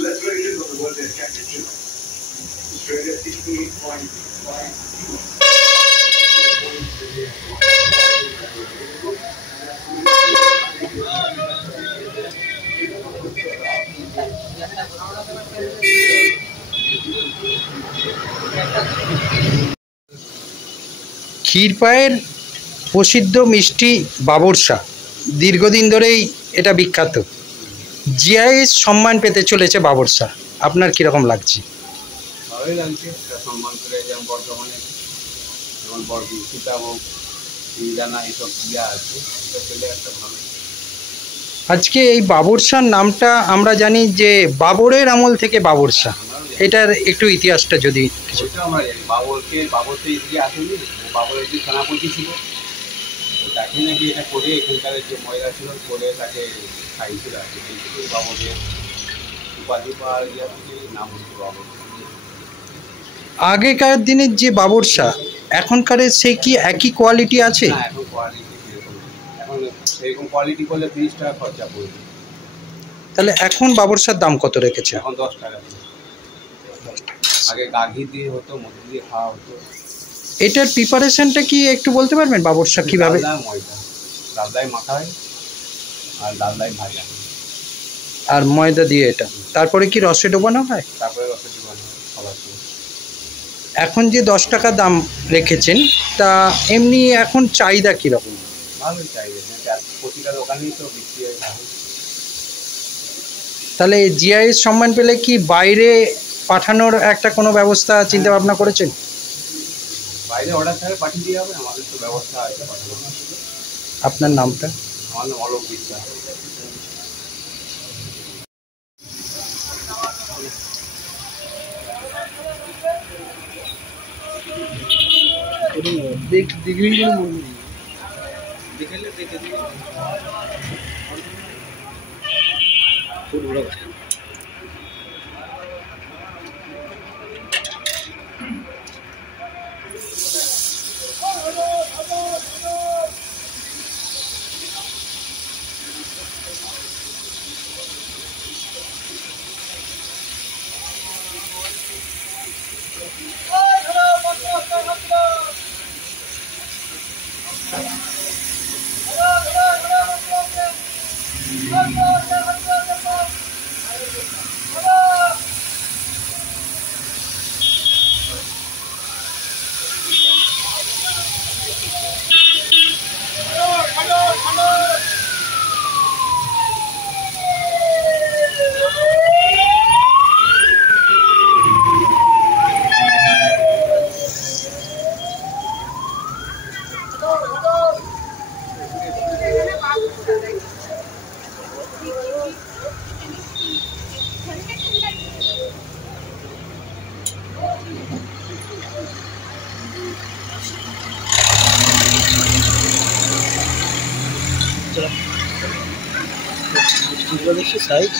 Celebrations of the World Test Championship. Australia 68.5. ক্ষীরপায়ের প্রসিদ্ধ মিষ্টি বাবরসা দীর্ঘদিন ধরেই এটা বিখ্যাত। জিআইএস সম্মান পেতে চলেছে বাবরসা, আপনার কীরকম লাগছে? ভালোই লাগছে, সম্মান করে যেমন বর্তমানে যেমন সীতাভোগ মিহিদানা এইসব দেওয়া আছে, এটা পেলে একটা ভালো। আজকে এই বাবরসার নামটা আমরা জানি যে বাবরের আমল থেকে বাবরসা, এটার একটু ইতিহাসটা যদি কিছু। আমরা জানি বাবরকে ইতিহাস আসেনি, বাবরের যে সেনাপতি ছিল তাকে নাকি এটা করে এখানকার যে ময়লা ছিল করে তাকে খাইছিল আর কি, বাবরের উপাধি পাওয়ার ইয়া থেকে নাম হচ্ছে বাবর। আগেকার দিনের যে বাবরসা এখনকারের সে কি একই কোয়ালিটি আছে? না, এখন কোয়ালিটি কীরকম, এখন সেরকম কোয়ালিটি করলে 30 টাকা খরচা পড়বে। তাহলে এখন বাবরসার দাম কত রেখেছে? এখন 10 টাকা। আগে গাঘি দিয়ে হতো, মধু দিয়ে খাওয়া হতো। এটার প্রিপারেশনটা কি একটু বলতে পারবেন? বাবরসা কিভাবে? ময়দা ডালদায় মাখা হয় আর ডালদায় ভাজা হয় আর ময়দা দিয়ে এটা, তারপরে কি রসে ডোবানো হয়? তারপরে রসে ডোবানো হয় খাবার সময়। এখন যে 10 টাকা দাম রেখেছেন তা এমনি এখন চাহিদা কীরকম? ভালোই চাহিদা, প্রতিটা দোকানেই তো বিক্রি হয় ভালো। তাহলে জিআইএস সম্মান পেলে কি বাইরে পাঠানোর একটা কোনো ব্যবস্থা চিন্তা ভাবনা করেছেন? বাইরে অর্ডার থাকে পাঠিয়ে দিয়ে হবে, আমাদের তো ব্যবস্থা আছে পাঠানো। আপনার নামটা? আমার নাম অলোক বিশ্বাস। সাইজ